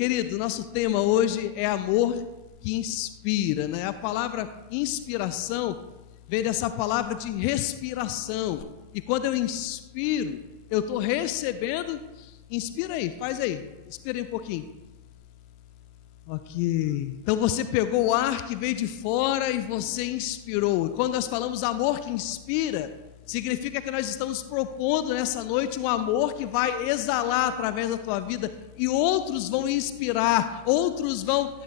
Querido, nosso tema hoje é amor que inspira, né? A palavra inspiração vem dessa palavra de respiração. E quando eu inspiro, eu estou recebendo. Inspira aí, faz aí, inspira aí um pouquinho. Ok, então você pegou o ar que veio de fora e você inspirou. E quando nós falamos amor que inspira, significa que nós estamos propondo nessa noite um amor que vai exalar através da tua vida, e outros vão inspirar, outros vão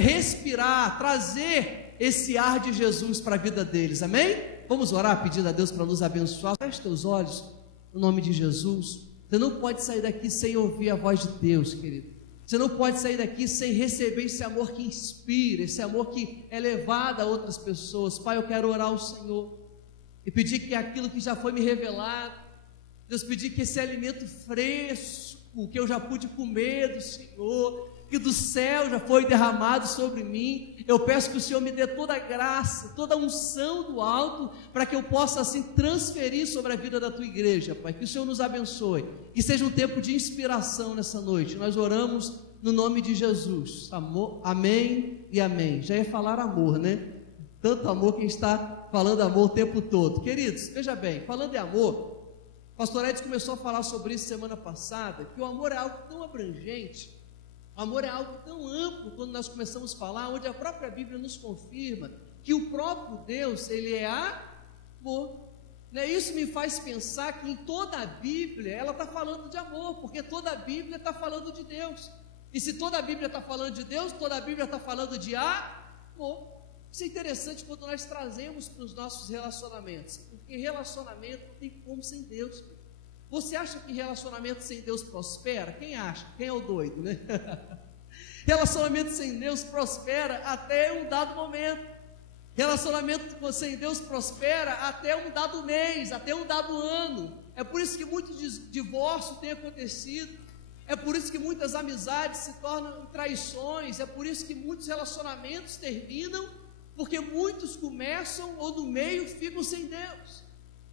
respirar, trazer esse ar de Jesus para a vida deles, amém? Vamos orar pedindo a Deus para nos abençoar. Feche teus olhos, no nome de Jesus. Você não pode sair daqui sem ouvir a voz de Deus, querido. Você não pode sair daqui sem receber esse amor que inspira, esse amor que é levado a outras pessoas. Pai, eu quero orar ao Senhor e pedir que aquilo que já foi me revelado, Deus, pedir que esse alimento fresco, que eu já pude comer do Senhor, que do céu já foi derramado sobre mim, eu peço que o Senhor me dê toda a graça, toda a unção do alto, para que eu possa assim transferir sobre a vida da tua igreja, Pai. Que o Senhor nos abençoe, que seja um tempo de inspiração nessa noite. Nós oramos no nome de Jesus, amor, amém e amém. Já ia falar amor, né? Tanto amor que a gente está falando amor o tempo todo. Queridos, veja bem, falando em amor, o pastor Edson começou a falar sobre isso semana passada, que o amor é algo tão abrangente, o amor é algo tão amplo, quando nós começamos a falar, onde a própria Bíblia nos confirma que o próprio Deus, Ele é amor. Isso me faz pensar que em toda a Bíblia, ela está falando de amor, porque toda a Bíblia está falando de Deus, e se toda a Bíblia está falando de Deus, toda a Bíblia está falando de amor. Isso é interessante quando nós trazemos para os nossos relacionamentos, porque relacionamento não tem como sem Deus. Você acha que relacionamento sem Deus prospera? Quem acha? Quem é o doido, né? Relacionamento sem Deus prospera até um dado momento. Relacionamento sem Deus prospera até um dado mês, até um dado ano. É por isso que muitos divórcios têm acontecido. É por isso que muitas amizades se tornam traições. É por isso que muitos relacionamentos terminam, porque muitos começam ou no meio ficam sem Deus.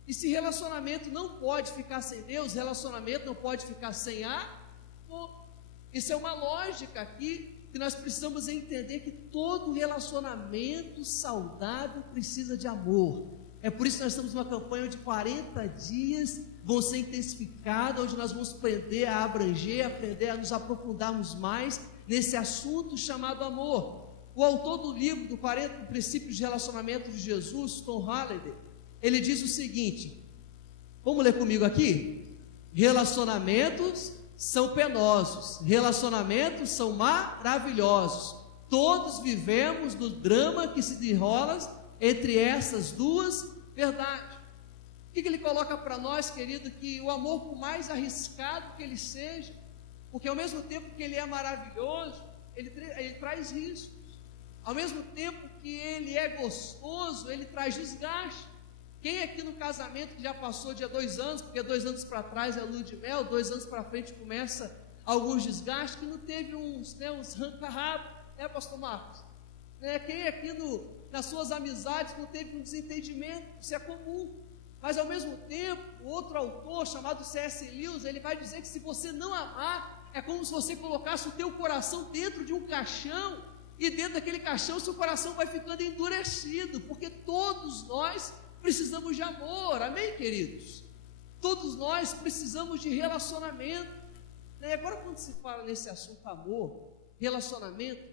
E se relacionamento não pode ficar sem Deus, relacionamento não pode ficar sem amor. Isso é uma lógica aqui que nós precisamos entender, que todo relacionamento saudável precisa de amor. É por isso que nós estamos numa campanha de 40 dias, vão ser intensificados, onde nós vamos aprender a abranger, aprender a nos aprofundarmos mais nesse assunto chamado amor. O autor do livro do 40 Princípios de Relacionamento de Jesus, Tom Halliday, ele diz o seguinte, vamos ler comigo aqui? Relacionamentos são penosos, relacionamentos são maravilhosos, todos vivemos no drama que se desenrola entre essas duas verdades. O que ele coloca para nós, querido? Que o amor, por mais arriscado que ele seja, porque ao mesmo tempo que ele é maravilhoso, ele traz riscos. Ao mesmo tempo que ele é gostoso, ele traz desgaste. Quem aqui no casamento que já passou de 2 anos, porque 2 anos para trás é lua de mel, 2 anos para frente começa alguns desgastes, que não teve uns ranca-rabo, né, pastor Marcos? Quem aqui nas suas amizades não teve um desentendimento? Isso é comum. Mas ao mesmo tempo, outro autor chamado C.S. Lewis, ele vai dizer que se você não amar, é como se você colocasse o teu coração dentro de um caixão, e dentro daquele caixão seu coração vai ficando endurecido, porque todos nós precisamos de amor, amém, queridos? Todos nós precisamos de relacionamento, né? Agora, quando se fala nesse assunto amor, relacionamento,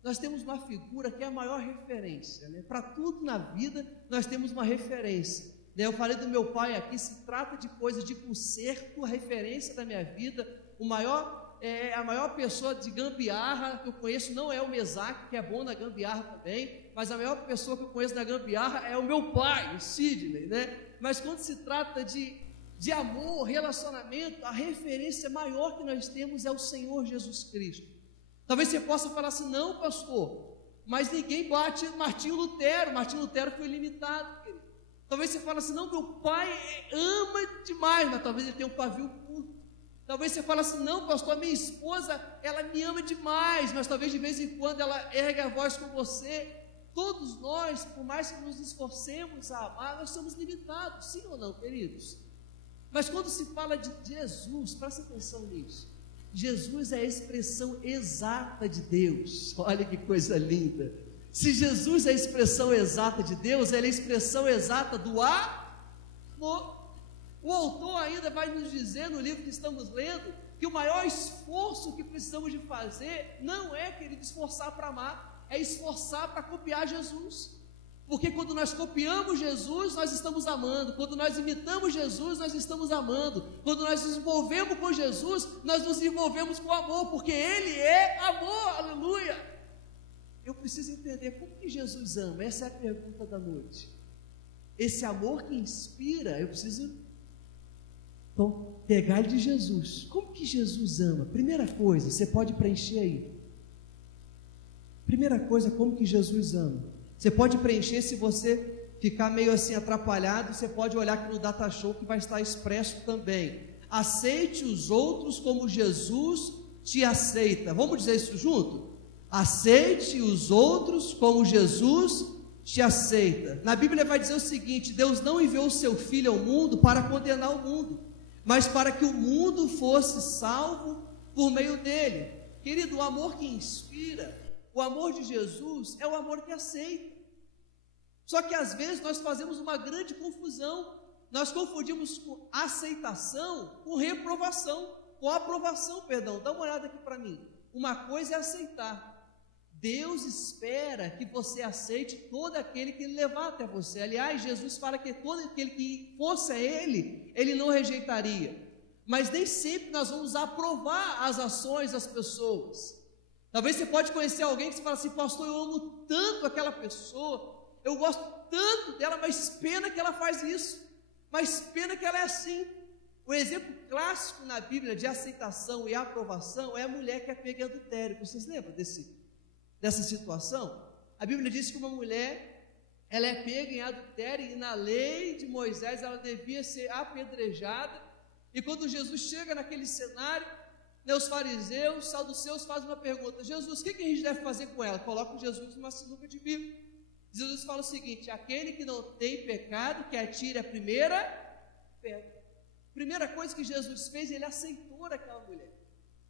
nós temos uma figura que é a maior referência, né? Para tudo na vida nós temos uma referência, né? Eu falei do meu pai aqui, se trata de coisa de conserto, a referência da minha vida, a maior pessoa de gambiarra que eu conheço não é o Mesaque, que é bom na gambiarra também, mas a maior pessoa que eu conheço na gambiarra é o meu pai, o Sidney, né? Mas quando se trata de amor, relacionamento, a referência maior que nós temos é o Senhor Jesus Cristo. Talvez você possa falar assim, não, pastor, mas ninguém bate Martinho Lutero foi limitado, querido. Talvez você fale assim, não, meu pai ama demais, mas talvez ele tenha um pavio curto. Talvez você fale assim, não, pastor, a minha esposa, ela me ama demais, mas talvez de vez em quando ela ergue a voz com você. Todos nós, por mais que nos esforcemos a amar, nós somos limitados, sim ou não, queridos? Mas quando se fala de Jesus, presta atenção nisso, Jesus é a expressão exata de Deus. Olha que coisa linda. Se Jesus é a expressão exata de Deus, ele é a expressão exata do amor. O autor ainda vai nos dizer no livro que estamos lendo que o maior esforço que precisamos de fazer não é, querido, esforçar para amar, é esforçar para copiar Jesus. Porque quando nós copiamos Jesus, nós estamos amando. Quando nós imitamos Jesus, nós estamos amando. Quando nós nos envolvemos com Jesus, nós nos envolvemos com amor, porque Ele é amor, aleluia. Eu preciso entender como que Jesus ama, essa é a pergunta da noite. Esse amor que inspira, eu preciso então pegar de Jesus. Como que Jesus ama? Primeira coisa, você pode preencher aí. Primeira coisa, como que Jesus ama? Você pode preencher, se você ficar meio assim atrapalhado, você pode olhar aqui no Data Show que vai estar expresso também. Aceite os outros como Jesus te aceita. Vamos dizer isso junto? Aceite os outros como Jesus te aceita. Na Bíblia vai dizer o seguinte: Deus não enviou o seu Filho ao mundo para condenar o mundo, mas para que o mundo fosse salvo por meio dele. Querido, o amor que inspira, o amor de Jesus é o amor que aceita. Só que às vezes nós fazemos uma grande confusão. Nós confundimos com aceitação com reprovação, com aprovação, perdão. Dá uma olhada aqui para mim. Uma coisa é aceitar. Deus espera que você aceite todo aquele que Ele levar até você. Aliás, Jesus fala que todo aquele que fosse a Ele, Ele não rejeitaria. Mas nem sempre nós vamos aprovar as ações das pessoas. Talvez você pode conhecer alguém que você fala assim: pastor, eu amo tanto aquela pessoa, eu gosto tanto dela, mas pena que ela faz isso, mas pena que ela é assim. O exemplo clássico na Bíblia de aceitação e aprovação é a mulher que é pega em adultério. Vocês lembram dessa situação? A Bíblia diz que uma mulher, ela é pega em adultério, e na lei de Moisés ela devia ser apedrejada. E quando Jesus chega naquele cenário, os fariseus, saduceus fazem uma pergunta: Jesus, o que a gente deve fazer com ela? Colocam Jesus numa sinuca de bico. Jesus fala o seguinte: aquele que não tem pecado, que atire a primeira pedra. Primeira coisa que Jesus fez, Ele aceitou aquela mulher.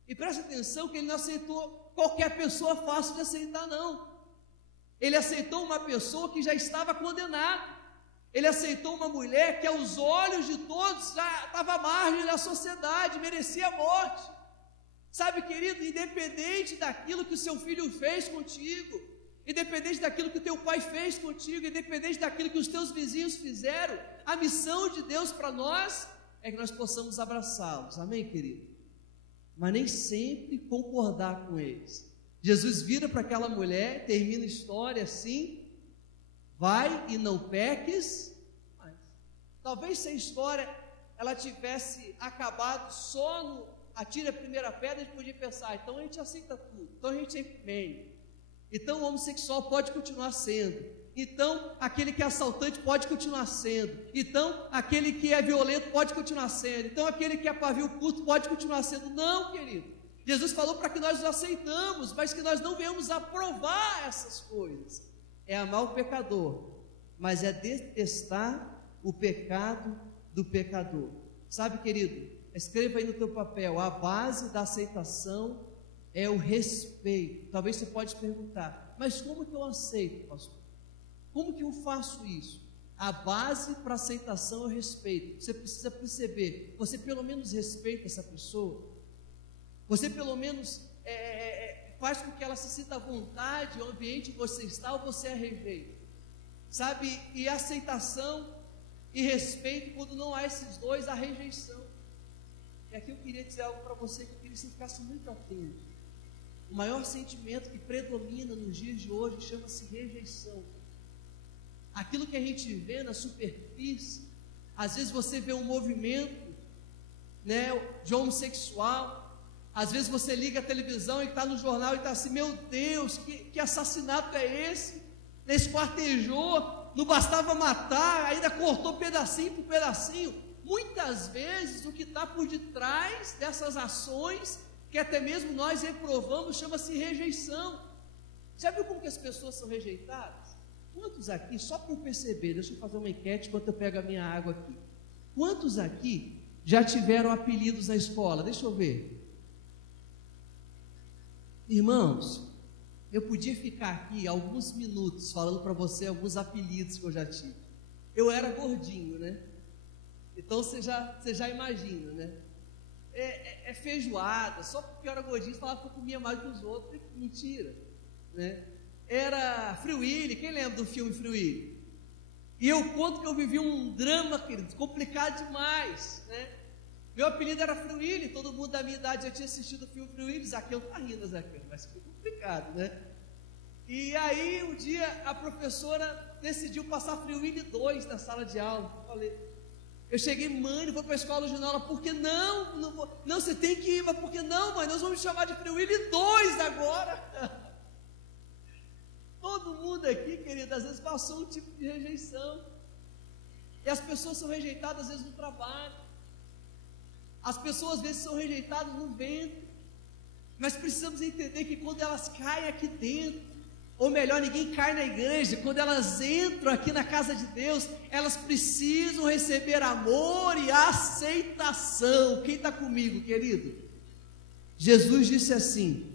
E preste atenção que Ele não aceitou qualquer pessoa fácil de aceitar, não. Ele aceitou uma pessoa que já estava condenada. Ele aceitou uma mulher que aos olhos de todos já estava à margem da sociedade, merecia a morte. Sabe, querido, independente daquilo que o seu filho fez contigo, independente daquilo que o teu pai fez contigo, independente daquilo que os teus vizinhos fizeram, a missão de Deus para nós é que nós possamos abraçá-los, amém, querido? Mas nem sempre concordar com eles. Jesus vira para aquela mulher, termina a história assim: vai e não peques mais. Talvez se a história ela tivesse acabado só no atira a primeira pedra, a gente podia pensar: então a gente aceita tudo, então a gente é ecumênico, então o homossexual pode continuar sendo, então aquele que é assaltante pode continuar sendo, então aquele que é violento pode continuar sendo, então aquele que é pavio curto pode continuar sendo. Não, querido, Jesus falou para que nós os aceitamos, mas que nós não venhamos aprovar essas coisas. É amar o pecador, mas é detestar o pecado do pecador. Sabe, querido, escreva aí no teu papel: a base da aceitação é o respeito. Talvez você pode perguntar: mas como que eu aceito, pastor? Como que eu faço isso? A base para aceitação é o respeito. Você precisa perceber: você pelo menos respeita essa pessoa? Você pelo menos faz com que ela se sinta à vontade no ambiente que você está, ou você a rejeita? Sabe, e aceitação e respeito, quando não há esses dois, a rejeição. E aqui eu queria dizer algo para você que eu queria que você ficasse muito atento. O maior sentimento que predomina nos dias de hoje chama-se rejeição. Aquilo que a gente vê na superfície, às vezes você vê um movimento, de homossexual, às vezes você liga a televisão e está no jornal e está assim: meu Deus, que assassinato é esse? Esquartejou, não bastava matar, ainda cortou pedacinho por pedacinho. Muitas vezes o que está por detrás dessas ações, que até mesmo nós reprovamos, chama-se rejeição. Já viu como que as pessoas são rejeitadas? Quantos aqui, só por perceber, deixa eu fazer uma enquete enquanto eu pego a minha água aqui. Quantos aqui já tiveram apelidos na escola? Deixa eu ver. Irmãos, eu podia ficar aqui alguns minutos falando para você alguns apelidos que eu já tive. Eu era gordinho, né? Então você já imagina, né? É feijoada, só porque eu era gordinho, você falava que eu comia mais que os outros. Mentira, né? Era Free Willy, quem lembra do filme Free Willy? E eu conto que eu vivi um drama, querido, complicado demais, né? Meu apelido era Free Willy, todo mundo da minha idade já tinha assistido o filme Free Willy. Zaqueu tá rindo, Zaqueu, mas foi complicado, né? E aí um dia a professora decidiu passar Free Willy 2 na sala de aula. Eu cheguei, mãe, não vou para a escola hoje não. Ela, por que não? Não, você tem que ir. Mas por que não, mãe? Nós vamos chamar de Free Willy 2 agora. Todo mundo aqui, querido, às vezes passou um tipo de rejeição. E as pessoas são rejeitadas às vezes no trabalho. As pessoas às vezes são rejeitadas no ventre. Mas precisamos entender que quando elas caem aqui dentro, ou melhor, ninguém cai na igreja, quando elas entram aqui na casa de Deus, elas precisam receber amor e aceitação. Quem está comigo, querido? Jesus disse assim: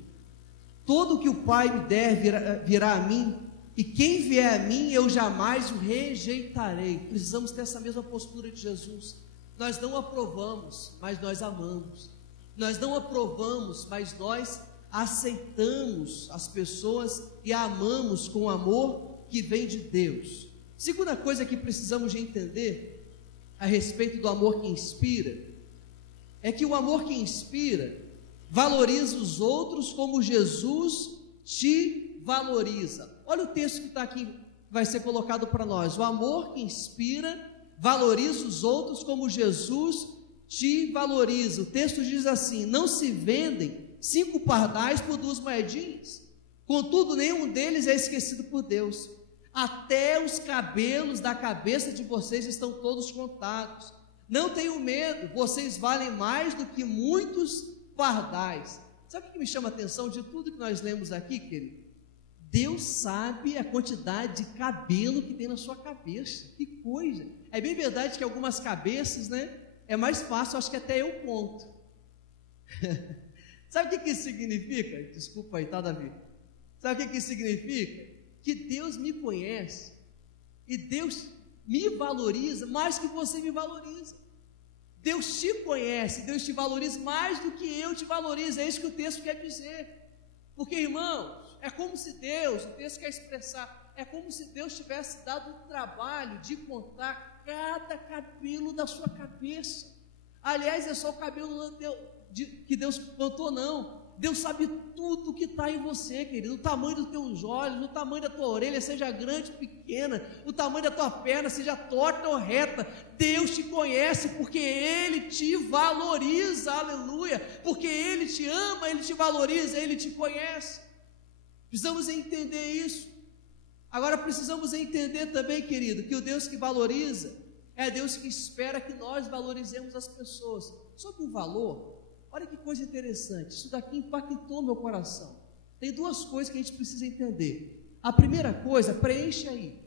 todo que o Pai me der virá a mim, e quem vier a mim eu jamais o rejeitarei. Precisamos ter essa mesma postura de Jesus. Nós não aprovamos, mas nós amamos. Nós não aprovamos, mas nós aceitamos as pessoas e a amamos com o amor que vem de Deus. Segunda coisa que precisamos de entender a respeito do amor que inspira, é que o amor que inspira valoriza os outros como Jesus te valoriza. Olha o texto que está aqui, vai ser colocado para nós. O amor que inspira valoriza os outros como Jesus te valoriza. O texto diz assim: não se vendem 5 pardais por 2 moedinhas, contudo nenhum deles é esquecido por Deus. Até os cabelos da cabeça de vocês estão todos contados. Não tenham medo, vocês valem mais do que muitos pardais. Sabe o que me chama a atenção de tudo que nós lemos aqui, querido? Deus sabe a quantidade de cabelo que tem na sua cabeça. Que coisa! É bem verdade que algumas cabeças, né, é mais fácil, acho que até eu conto. Sabe o que isso significa? Desculpa aí, tá, Davi? Sabe o que isso significa? Que Deus me conhece e Deus me valoriza mais que você me valoriza. Deus te conhece, Deus te valoriza mais do que eu te valorizo. É isso que o texto quer dizer. Porque, irmãos, é como se Deus, o texto quer expressar, é como se Deus tivesse dado o trabalho de contar cada cabelo da sua cabeça. Aliás, é só o cabelo que Deus contou, não. Deus sabe tudo que está em você, querido. O tamanho dos teus olhos, o tamanho da tua orelha, seja grande ou pequena, o tamanho da tua perna, seja torta ou reta. Deus te conhece porque Ele te valoriza, aleluia. Porque Ele te ama, Ele te valoriza, Ele te conhece. Precisamos entender isso. Agora precisamos entender também, querido, que o Deus que valoriza é Deus que espera que nós valorizemos as pessoas. Sobre o valor, olha que coisa interessante, isso daqui impactou meu coração. Tem 2 coisas que a gente precisa entender. A primeira coisa, preenche aí: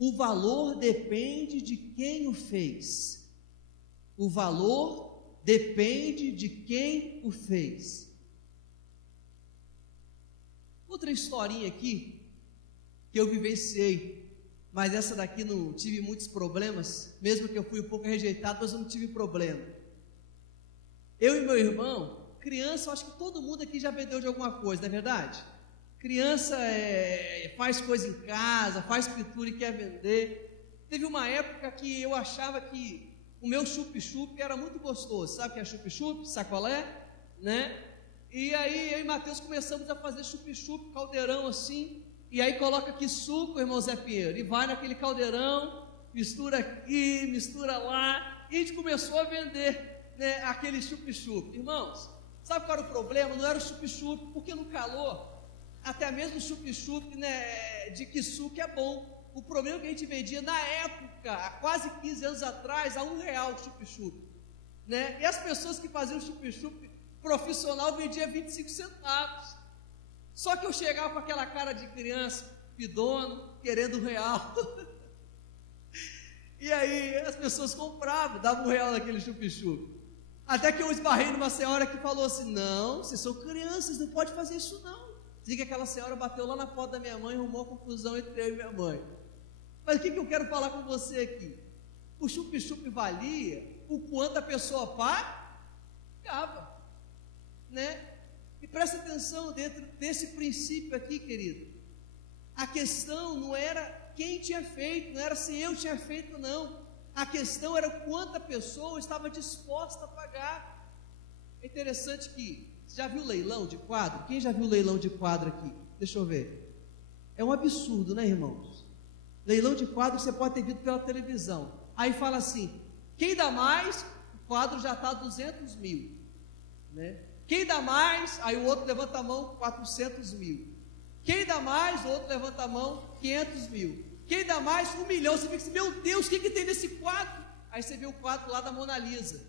o valor depende de quem o fez. O valor depende de quem o fez. Outra historinha aqui, que eu vivenciei, mas essa daqui não tive muitos problemas, mesmo que eu fui um pouco rejeitado, mas eu não tive problema. Eu e meu irmão, criança, eu acho que todo mundo aqui já vendeu de alguma coisa, não é verdade? Criança faz coisa em casa, faz pintura e quer vender. Teve uma época que eu achava que o meu chup-chup era muito gostoso. Sabe o que é chup-chup? Sacolé, né? E aí eu e Mateus começamos a fazer chup-chup, caldeirão assim. E aí coloca aqui suco, irmão Zé Pinheiro, e vai naquele caldeirão, mistura aqui, mistura lá. E a gente começou a vender, né, aquele chup-chup. Irmãos, sabe qual era o problema? Não era o chup-chup, porque no calor, até mesmo o chup-chup, né, de quiçuque é bom. O problema é que a gente vendia na época, há quase 15 anos atrás, a R$1 o chup-chup, né? E as pessoas que faziam chup-chup profissional vendiam 25 centavos. Só que eu chegava com aquela cara de criança, pidono, querendo R$1. E aí as pessoas compravam, davam R$1 naquele chup-chup. Até que eu esbarrei numa senhora que falou assim: não, vocês são crianças, não pode fazer isso não. Diga que aquela senhora bateu lá na porta da minha mãe e arrumou uma confusão entre eu e minha mãe. Mas o que eu quero falar com você aqui? O chup-chup valia o quanto a pessoa pagava, né? E presta atenção dentro desse princípio aqui, querido. A questão não era quem tinha feito, não era se eu tinha feito, não. A questão era quanto a pessoa estava disposta a pagar. É interessante que, você já viu leilão de quadro? Quem já viu leilão de quadro aqui? Deixa eu ver. É um absurdo, né, irmãos? Leilão de quadro você pode ter visto pela televisão. Aí fala assim: quem dá mais, o quadro já está 200 mil, né? Quem dá mais, aí o outro levanta a mão, 400 mil. Quem dá mais, o outro levanta a mão, 500 mil. Quem dá mais, 1 milhão. Você fica assim: meu Deus, o que tem nesse quadro? Aí você vê o quadro lá da Mona Lisa.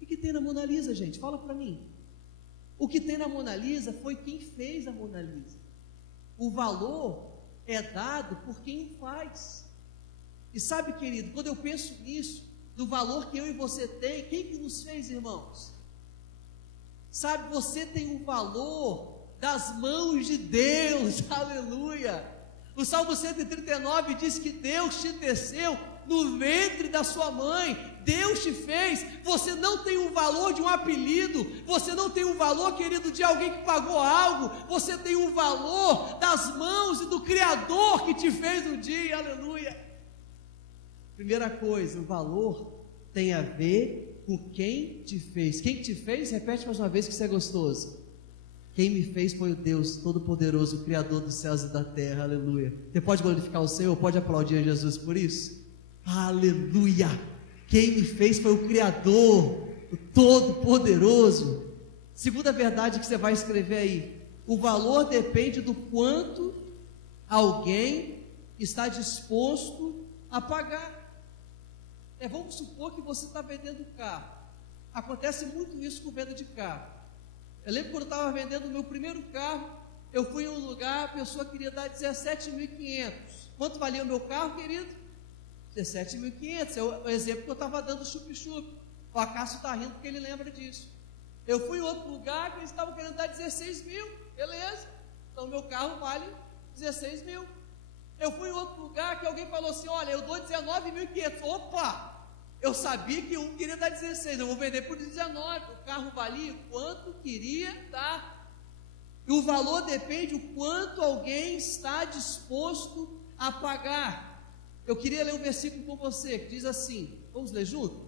O que tem na Mona Lisa, gente? Fala para mim. O que tem na Mona Lisa foi quem fez a Mona Lisa. O valor é dado por quem o faz. E sabe, querido, quando eu penso nisso, do valor que eu e você tem, quem que nos fez, irmãos? Sabe, você tem um valor das mãos de Deus, aleluia. O Salmo 139 diz que Deus te teceu no ventre da sua mãe, Deus te fez. Você não tem o valor de um apelido, você não tem o valor, querido, de alguém que pagou algo, você tem o valor das mãos e do Criador que te fez um dia, aleluia. Primeira coisa, o valor tem a ver com quem te fez. Quem te fez? Repete mais uma vez que isso é gostoso. Quem me fez foi o Deus Todo-Poderoso, o Criador dos céus e da terra, aleluia. Você pode glorificar o Senhor, pode aplaudir a Jesus por isso? Aleluia! Quem me fez foi o Criador, o Todo-Poderoso. Segunda verdade que você vai escrever aí: o valor depende do quanto alguém está disposto a pagar. Vamos supor que você está vendendo carro. Acontece muito isso com venda de carro. Eu lembro quando eu estava vendendo o meu primeiro carro, eu fui em um lugar, a pessoa queria dar 17.500. Quanto valia o meu carro, querido? 17.500. É o exemplo que eu estava dando, chup-chup. O Acácio está rindo porque ele lembra disso. Eu fui em outro lugar que eles estavam querendo dar 16 mil. Beleza. Então, meu carro vale 16 mil. Eu fui em outro lugar que alguém falou assim: olha, eu dou 19.500. Opa! Eu sabia que um queria dar 16, eu vou vender por 19. O carro valia quanto queria dar. E o valor depende do quanto alguém está disposto a pagar. Eu queria ler um versículo com você que diz assim, vamos ler junto?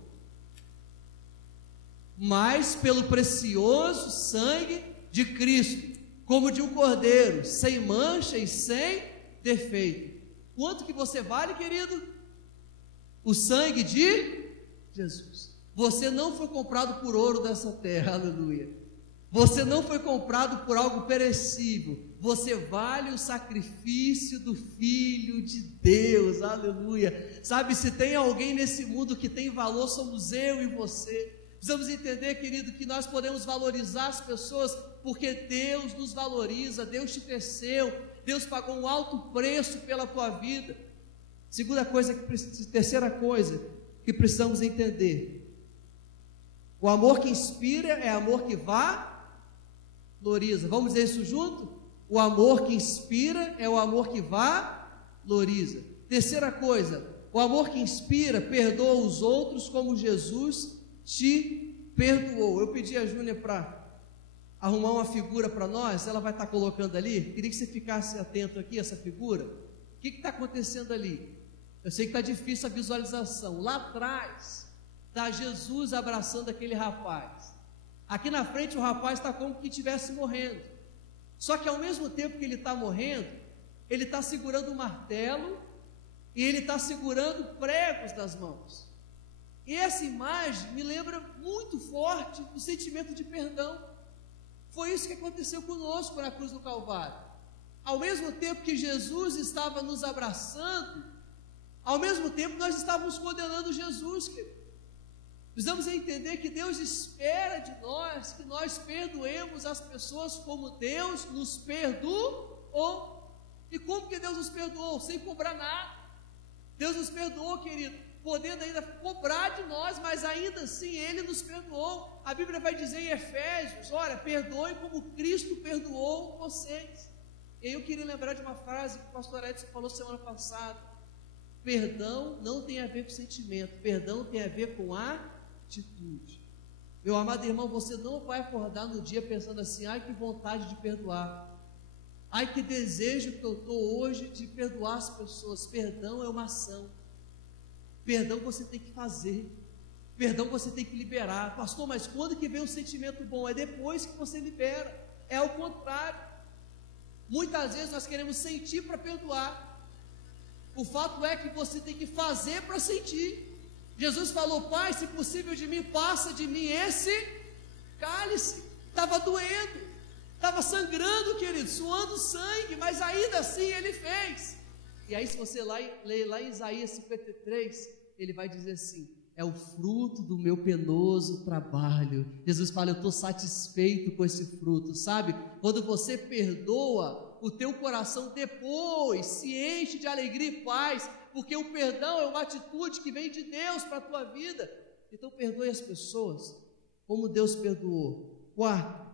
Mas pelo precioso sangue de Cristo, como de um cordeiro, sem mancha e sem defeito. Quanto que você vale, querido? O sangue de Jesus. Você não foi comprado por ouro dessa terra, aleluia. Você não foi comprado por algo perecível. Você vale o sacrifício do Filho de Deus, aleluia. Sabe, se tem alguém nesse mundo que tem valor, somos eu e você. Precisamos entender, querido, que nós podemos valorizar as pessoas porque Deus nos valoriza, Deus te teceu, Deus pagou um alto preço pela tua vida. Terceira coisa que precisamos entender: o amor que inspira é amor que valoriza. Vamos dizer isso junto? O amor que inspira é o amor que valoriza. Terceira coisa, o amor que inspira perdoa os outros como Jesus te perdoou. Eu pedi a Júnia para arrumar uma figura para nós, ela vai estar colocando ali. Queria que você ficasse atento aqui, essa figura. O que está acontecendo ali? Eu sei que está difícil a visualização. Lá atrás está Jesus abraçando aquele rapaz. Aqui na frente o rapaz está como que estivesse morrendo. Só que ao mesmo tempo que ele está morrendo, ele está segurando um martelo e ele está segurando pregos nas mãos. E essa imagem me lembra muito forte do sentimento de perdão. Foi isso que aconteceu conosco na cruz do Calvário. Ao mesmo tempo que Jesus estava nos abraçando, ao mesmo tempo nós estávamos condenando Jesus, querido. Precisamos entender que Deus espera de nós que nós perdoemos as pessoas como Deus nos perdoou. E como que Deus nos perdoou? Sem cobrar nada. Deus nos perdoou, querido, podendo ainda cobrar de nós, mas ainda assim Ele nos perdoou. A Bíblia vai dizer em Efésios, olha, perdoe como Cristo perdoou vocês. E eu queria lembrar de uma frase que o pastor Edson falou semana passada: perdão não tem a ver com sentimento, perdão tem a ver com atitude. Meu amado irmão, você não vai acordar no dia pensando assim: ai, que vontade de perdoar, ai, que desejo que eu estou hoje de perdoar as pessoas. Perdão é uma ação, perdão você tem que fazer, perdão você tem que liberar. Pastor, mas quando que vem um sentimento bom? É depois que você libera, é ao contrário. Muitas vezes nós queremos sentir para perdoar, o fato é que você tem que fazer para sentir. Jesus falou: Pai, se possível de mim, passa de mim esse cálice. Estava doendo, estava sangrando, querido, suando sangue, mas ainda assim Ele fez. E aí, se você ler lá em Isaías 53, Ele vai dizer assim: é o fruto do meu penoso trabalho. Jesus fala: eu estou satisfeito com esse fruto, sabe? Quando você perdoa, o teu coração depois se enche de alegria e paz, porque o perdão é uma atitude que vem de Deus para a tua vida. Então perdoe as pessoas como Deus perdoou. Quarto,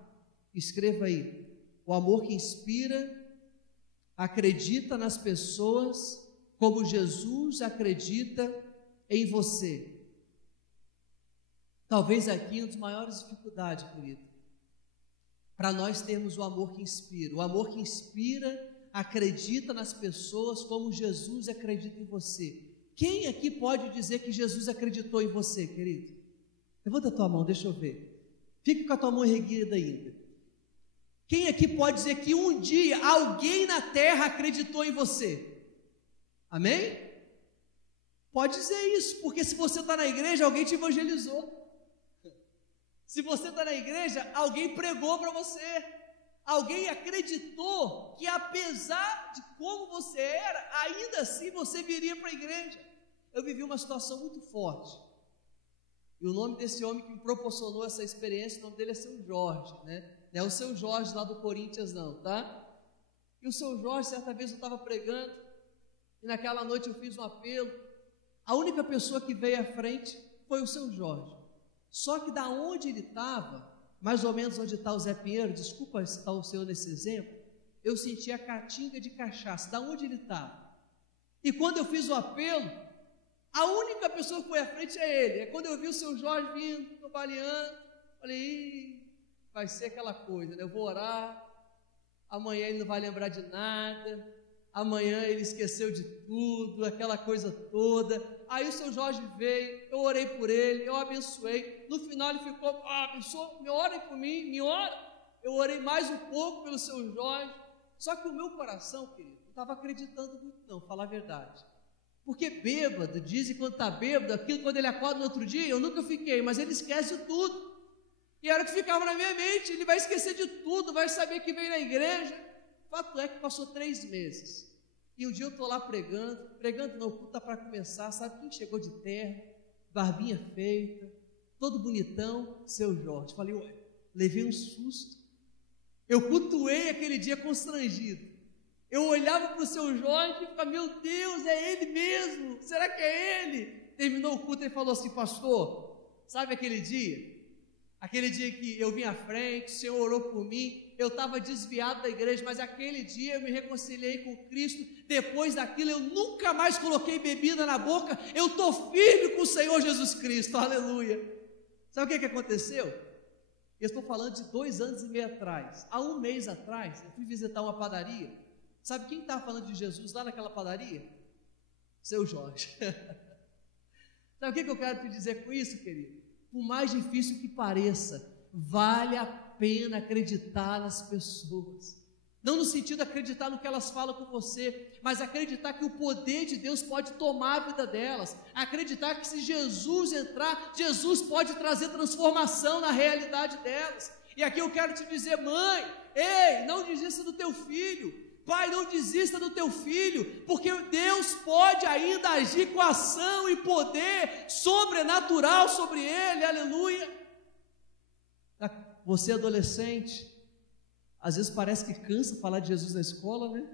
escreva aí: o amor que inspira acredita nas pessoas como Jesus acredita em você. Talvez aqui uma das maiores dificuldades, querido, para nós termos o amor que inspira. O amor que inspira acredita nas pessoas como Jesus acredita em você. Quem aqui pode dizer que Jesus acreditou em você, querido? Levanta a tua mão, deixa eu ver. Fica com a tua mão erguida ainda. Quem aqui pode dizer que um dia alguém na terra acreditou em você? Amém? Pode dizer isso, porque se você está na igreja, alguém te evangelizou. Se você está na igreja, alguém pregou para você, alguém acreditou que apesar de como você era, ainda assim você viria para a igreja. Eu vivi uma situação muito forte, e o nome desse homem que me proporcionou essa experiência, o nome dele é Seu Jorge, né? Não é o Seu Jorge lá do Corinthians não, tá? E o Seu Jorge, certa vez eu estava pregando, e naquela noite eu fiz um apelo. A única pessoa que veio à frente foi o Seu Jorge. Só que da onde ele estava, mais ou menos onde está o Zé Pinheiro, desculpa citar o senhor nesse exemplo, eu senti a caatinga de cachaça, da onde ele estava. E quando eu fiz o apelo, a única pessoa que foi à frente é ele. É quando eu vi o Seu Jorge vindo, trabalhando, falei: vai ser aquela coisa, né? Eu vou orar, amanhã ele não vai lembrar de nada, amanhã ele esqueceu de tudo, aquela coisa toda. Aí o Seu Jorge veio, eu orei por ele, eu abençoei. No final ele ficou: abençoa, me orem por mim, me ora. Eu orei mais um pouco pelo Seu Jorge. Só que o meu coração, querido, não estava acreditando muito não, falar a verdade. Porque bêbado, dizem quando está bêbado, aquilo quando ele acorda no outro dia, eu nunca fiquei, mas ele esquece de tudo. E era o que ficava na minha mente, ele vai esquecer de tudo, vai saber que veio na igreja. Fato é que passou 3 meses. E um dia eu estou lá pregando não, o culto está para começar. Sabe quem chegou de terra, barbinha feita, todo bonitão? Seu Jorge. Falei: ué, levei um susto. Eu cultuei aquele dia constrangido. Eu olhava para o Seu Jorge e ficava: meu Deus, é ele mesmo? Será que é ele? Terminou o culto e ele falou assim: pastor, sabe aquele dia? Aquele dia que eu vim à frente, o Senhor orou por mim, eu estava desviado da igreja, mas aquele dia eu me reconciliei com Cristo. Depois daquilo eu nunca mais coloquei bebida na boca, eu estou firme com o Senhor Jesus Cristo, aleluia. Sabe o que aconteceu? Eu estou falando de 2 anos e meio atrás. Há 1 mês atrás, eu fui visitar uma padaria. Sabe quem estava falando de Jesus lá naquela padaria? Seu Jorge. Sabe o que eu quero te dizer com isso, querido? Por mais difícil que pareça, vale a pena acreditar nas pessoas. Não no sentido de acreditar no que elas falam com você, mas acreditar que o poder de Deus pode tomar a vida delas. Acreditar que se Jesus entrar, Jesus pode trazer transformação na realidade delas. E aqui eu quero te dizer: mãe, ei, não desista do teu filho. Pai, não desista do teu filho, porque Deus pode ainda agir com ação e poder sobrenatural sobre ele, aleluia. Você adolescente, às vezes parece que cansa falar de Jesus na escola, né?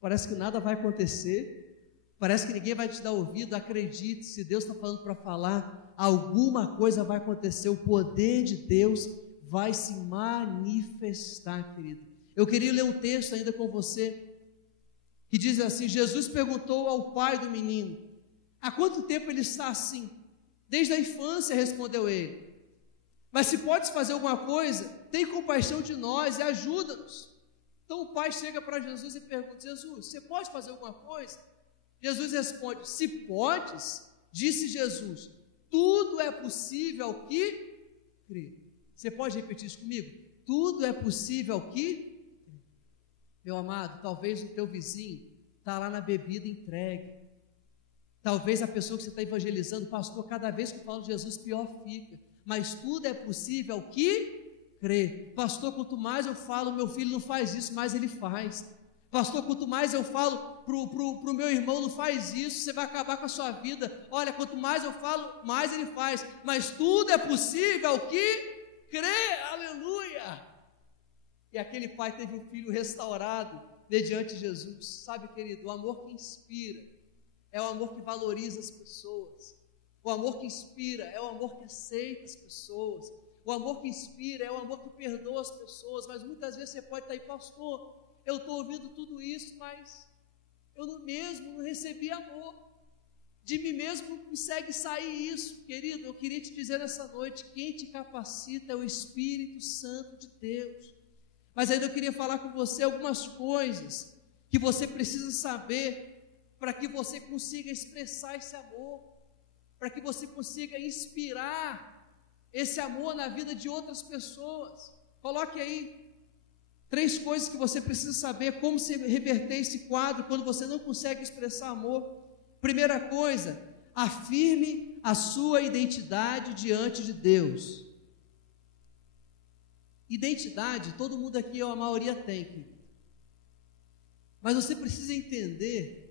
Parece que nada vai acontecer. parece que ninguém vai te dar ouvido. Acredite, se Deus está falando para falar, alguma coisa vai acontecer, o poder de Deus vai se manifestar, querido. Eu queria ler um texto ainda com você, que diz assim: Jesus perguntou ao pai do menino: há quanto tempo ele está assim? Desde a infância, respondeu ele. Mas se podes fazer alguma coisa, tem compaixão de nós e ajuda-nos. Então o pai chega para Jesus e pergunta: Jesus, você pode fazer alguma coisa? Jesus responde: se podes, disse Jesus, tudo é possível ao que crê. Você pode repetir isso comigo? Tudo é possível ao que crê. Meu amado, talvez o teu vizinho está lá na bebida entregue. Talvez a pessoa que você está evangelizando, pastor, cada vez que eu falo de Jesus, pior fica. Mas tudo é possível ao que crê. Pastor, quanto mais eu falo, meu filho não faz isso, mais ele faz. Pastor, quanto mais eu falo pro meu irmão, não faz isso, você vai acabar com a sua vida. Olha, quanto mais eu falo, mais ele faz. Mas tudo é possível ao que crê. Aleluia! E aquele pai teve um filho restaurado mediante Jesus. Sabe, querido, o amor que inspira é o amor que valoriza as pessoas. O amor que inspira é o amor que aceita as pessoas. O amor que inspira é o amor que perdoa as pessoas. Mas muitas vezes você pode estar aí: pastor, eu estou ouvindo tudo isso, mas eu não recebi amor. De mim mesmo não consegue sair isso. Querido, eu queria te dizer nessa noite: quem te capacita é o Espírito Santo de Deus. Mas ainda eu queria falar com você algumas coisas que você precisa saber para que você consiga expressar esse amor, para que você consiga inspirar esse amor na vida de outras pessoas. Coloque aí 3 coisas que você precisa saber como se reverter esse quadro quando você não consegue expressar amor. Primeira coisa, afirme a sua identidade diante de Deus. Identidade, todo mundo aqui, a maioria tem. Mas você precisa entender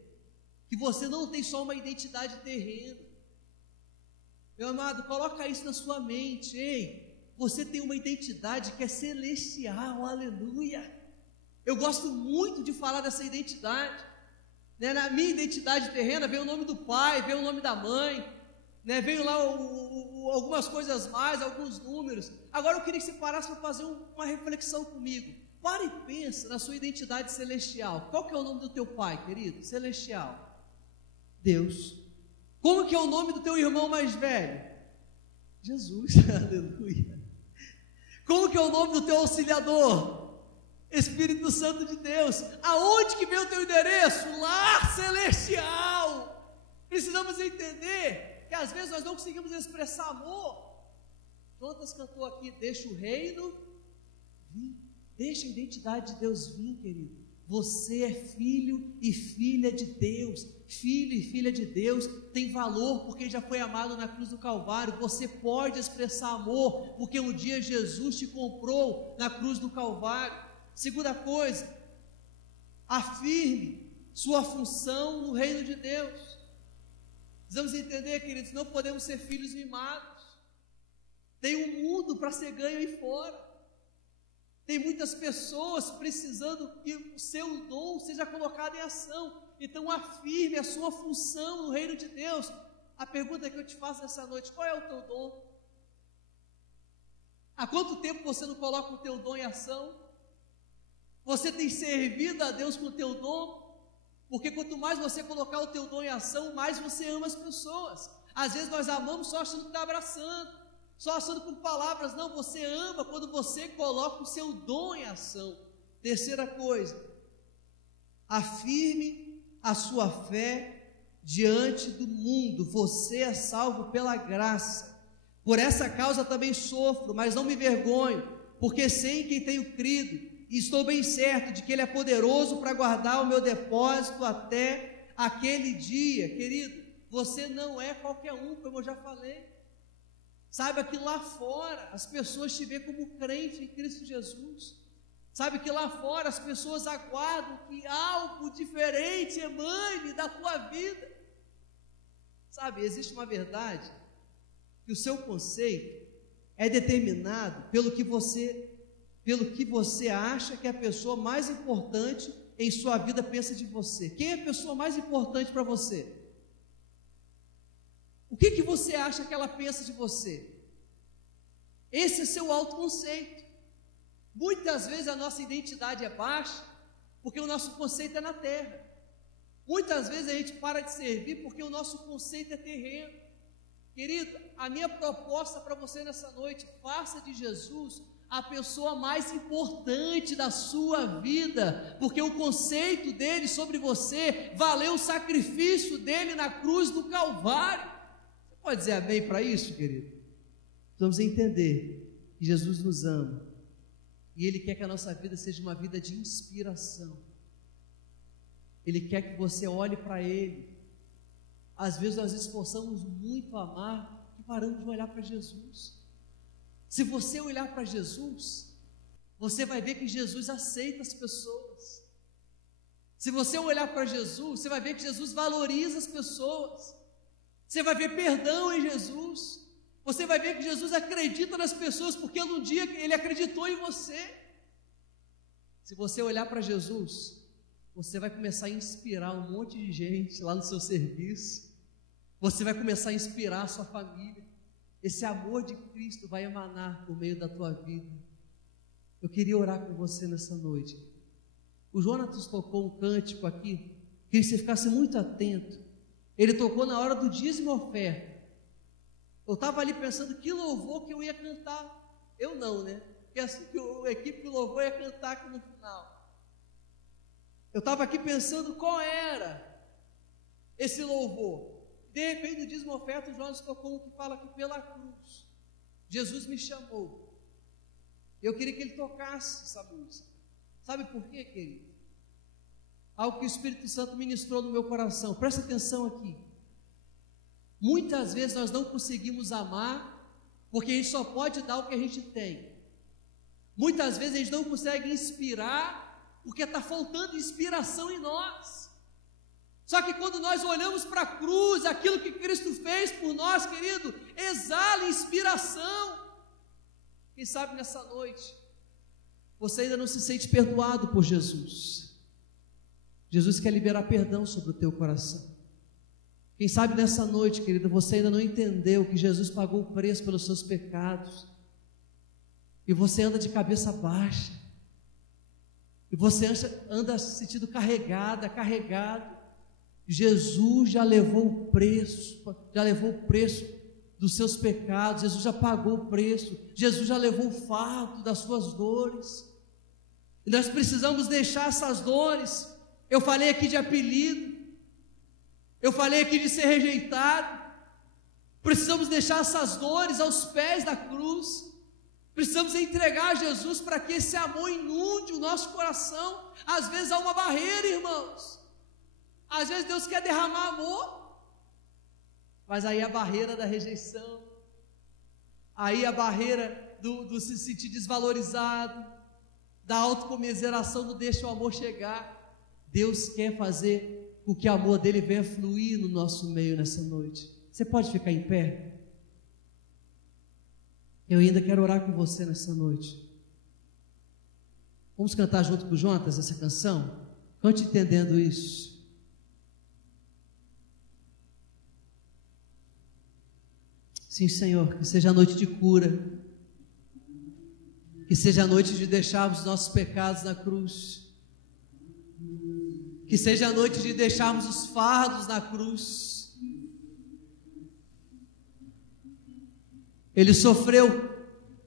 que você não tem só uma identidade terrena. Meu amado, coloca isso na sua mente. Ei, você tem uma identidade que é celestial, aleluia. Eu gosto muito de falar dessa identidade, né? Na minha identidade terrena veio o nome do pai, veio o nome da mãe, né? Veio lá algumas coisas mais, alguns números. Agora eu queria que você parasse para fazer uma reflexão comigo. Para e pensa na sua identidade celestial. Qual que é o nome do teu pai, querido? Celestial. Deus. Como que é o nome do teu irmão mais velho? Jesus. Aleluia. Como que é o nome do teu auxiliador? Espírito Santo de Deus. Aonde que vem o teu endereço? Lar celestial. Precisamos entender que às vezes nós não conseguimos expressar amor. Jonas cantou aqui: deixa o reino vir. Deixa a identidade de Deus vir, querido. Você é filho e filha de Deus. Filho e filha de Deus tem valor porque já foi amado na cruz do Calvário. Você pode expressar amor porque um dia Jesus te comprou na cruz do Calvário. Segunda coisa, afirme sua função no reino de Deus. Precisamos entender, queridos, não podemos ser filhos mimados. Tem um mundo para ser ganho aí fora. Tem muitas pessoas precisando que o seu dom seja colocado em ação. Então afirme a sua função no reino de Deus. A pergunta que eu te faço nessa noite: qual é o teu dom? Há quanto tempo você não coloca o teu dom em ação? Você tem servido a Deus com o teu dom? Porque quanto mais você colocar o teu dom em ação, mais você ama as pessoas. Às vezes nós amamos só achando que está abraçando, só achando com palavras. Não, você ama quando você coloca o seu dom em ação. Terceira coisa, afirme a sua fé diante do mundo. Você é salvo pela graça. Por essa causa também sofro, mas não me envergonho, porque sei em quem tenho crido, e estou bem certo de que Ele é poderoso para guardar o meu depósito até aquele dia. Querido, você não é qualquer um, como eu já falei. Saiba que lá fora as pessoas te veem como crente em Cristo Jesus. Sabe que lá fora as pessoas aguardam que algo diferente emane da tua vida. Sabe, existe uma verdade, que o seu conceito é determinado pelo que você acha que é a pessoa mais importante em sua vida pensa de você? Quem é a pessoa mais importante para você? O que você acha que ela pensa de você? Esse é seu autoconceito. Muitas vezes a nossa identidade é baixa, porque o nosso conceito é na terra. Muitas vezes a gente para de servir, porque o nosso conceito é terreno. Querido, a minha proposta para você nessa noite: faça de Jesus a pessoa mais importante da sua vida, porque o conceito dele sobre você valeu o sacrifício dele na cruz do Calvário. Você pode dizer amém para isso, querido? Vamos entender que Jesus nos ama e Ele quer que a nossa vida seja uma vida de inspiração. Ele quer que você olhe para Ele. Às vezes nós esforçamos muito a amar e paramos de olhar para Jesus. Se você olhar para Jesus, você vai ver que Jesus aceita as pessoas. Se você olhar para Jesus, você vai ver que Jesus valoriza as pessoas. Você vai ver perdão em Jesus. Você vai ver que Jesus acredita nas pessoas, porque no dia Ele acreditou em você. Se você olhar para Jesus, você vai começar a inspirar um monte de gente lá no seu serviço. Você vai começar a inspirar a sua família. Esse amor de Cristo vai emanar por meio da tua vida. Eu queria orar com você nessa noite. O Jonatas tocou um cântico aqui, queria que você ficasse muito atento. Ele tocou na hora do dízimo e oferta. Eu estava ali pensando que louvor que eu ia cantar. Eu não, né? Porque assim que a equipe do louvor ia cantar aqui no final. Eu estava aqui pensando qual era esse louvor. De repente, no dízimo e oferta, o Jonas tocou um que fala que pela cruz Jesus me chamou. Eu queria que ele tocasse essa música. Sabe por quê, querido? Algo que o Espírito Santo ministrou no meu coração. Presta atenção aqui. Muitas vezes nós não conseguimos amar porque a gente só pode dar o que a gente tem. Muitas vezes a gente não consegue inspirar porque está faltando inspiração em nós. Só que quando nós olhamos para a cruz, aquilo que Cristo fez por nós, querido, exala inspiração. Quem sabe nessa noite você ainda não se sente perdoado por Jesus. Jesus quer liberar perdão sobre o teu coração. Quem sabe nessa noite, querido, você ainda não entendeu que Jesus pagou o preço pelos seus pecados, e você anda de cabeça baixa, e você anda se sentindo carregado. Jesus já levou o preço dos seus pecados. Jesus já pagou o preço. Jesus já levou o fardo das suas dores, e nós precisamos deixar essas dores. Eu falei aqui de apelido, eu falei aqui de ser rejeitado. Precisamos deixar essas dores aos pés da cruz. Precisamos entregar a Jesus para que esse amor inunde o nosso coração. Às vezes há uma barreira, irmãos. Às vezes Deus quer derramar amor, mas aí a barreira da rejeição, aí a barreira do se sentir desvalorizado, da autocomiseração, não deixa o amor chegar. Deus quer fazer com que o amor dele venha fluir no nosso meio nessa noite. Você pode ficar em pé? Eu ainda quero orar com você nessa noite. Vamos cantar junto com o Jonatas essa canção? Cante entendendo isso. Sim, Senhor, que seja a noite de cura, que seja a noite de deixarmos os nossos pecados na cruz, que seja a noite de deixarmos os fardos na cruz. Ele sofreu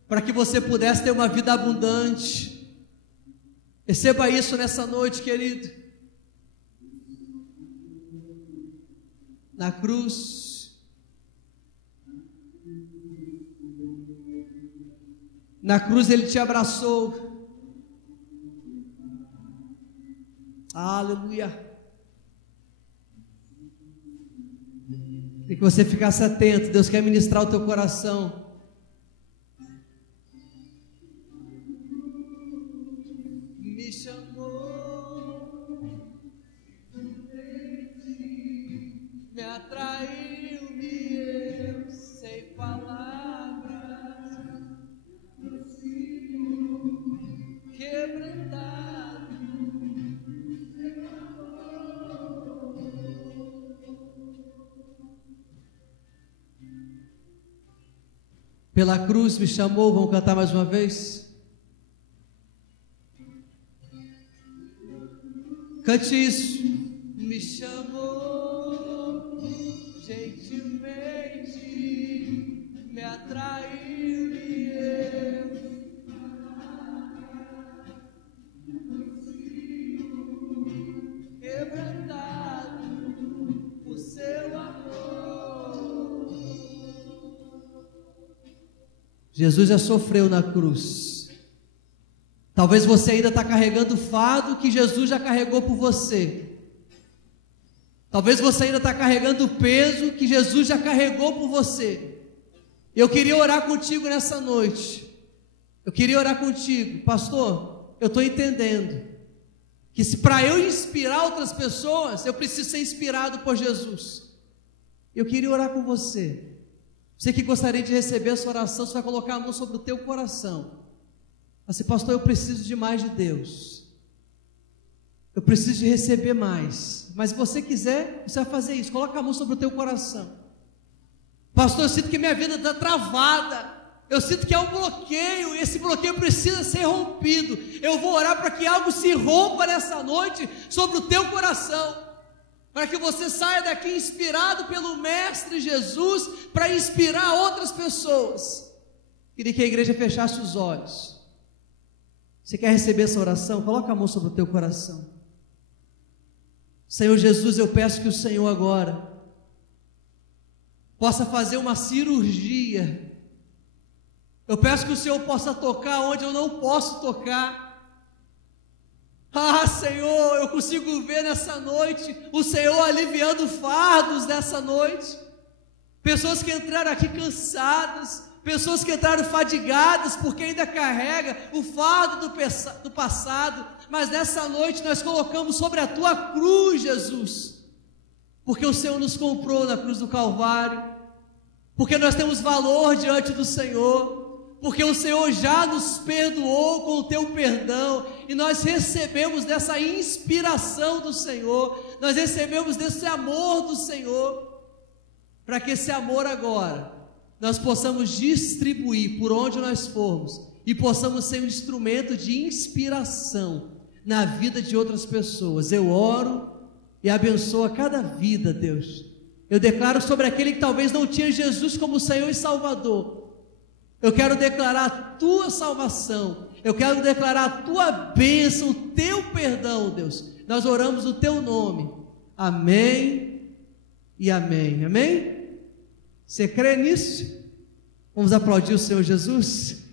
para que você pudesse ter uma vida abundante. Receba isso nessa noite, querido. Na cruz, Ele te abraçou. Aleluia. Queria que você ficasse atento. Deus quer ministrar o teu coração. Me chamou, me atraiu, eu sei palavras, quebrantado, Pela cruz me chamou, vamos cantar mais uma vez? Cante isso. Me chamou, gentilmente, me atraiu e eu quebrantado por seu amor. Jesus já sofreu na cruz. Talvez você ainda está carregando o fardo que Jesus já carregou por você. Talvez você ainda está carregando o peso que Jesus já carregou por você. Eu queria orar contigo nessa noite. Eu queria orar contigo. Pastor, eu estou entendendo que se para eu inspirar outras pessoas, eu preciso ser inspirado por Jesus. Eu queria orar com você. Você que gostaria de receber essa oração, você vai colocar a mão sobre o teu coração. Assim, pastor, eu preciso de mais de Deus. Eu preciso de receber mais. Mas se você quiser, você vai fazer isso. Coloca a mão sobre o teu coração. Pastor, eu sinto que minha vida está travada. Eu sinto que há um bloqueio. E esse bloqueio precisa ser rompido. Eu vou orar para que algo se rompa nessa noite sobre o teu coração. Para que você saia daqui inspirado pelo Mestre Jesus, para inspirar outras pessoas. Queria que a igreja fechasse os olhos. Você quer receber essa oração? Coloca a mão sobre o teu coração. Senhor Jesus, eu peço que o Senhor agora possa fazer uma cirurgia. Eu peço que o Senhor possa tocar onde eu não posso tocar. Ah, Senhor, eu consigo ver nessa noite o Senhor aliviando fardos nessa noite. Pessoas que entraram aqui cansadas, pessoas que entraram fadigadas porque ainda carrega o fardo do passado, mas nessa noite nós colocamos sobre a tua cruz, Jesus, porque o Senhor nos comprou na cruz do Calvário, porque nós temos valor diante do Senhor, porque o Senhor já nos perdoou com o teu perdão, e nós recebemos dessa inspiração do Senhor, nós recebemos desse amor do Senhor, para que esse amor agora nós possamos distribuir por onde nós formos e possamos ser um instrumento de inspiração na vida de outras pessoas. Eu oro e abençoo a cada vida, Deus. Eu declaro sobre aquele que talvez não tinha Jesus como Senhor e Salvador. Eu quero declarar a tua salvação. Eu quero declarar a tua bênção, o teu perdão, Deus. Nós oramos no teu nome. Amém e amém. Amém? Você crê nisso? Vamos aplaudir o Senhor Jesus?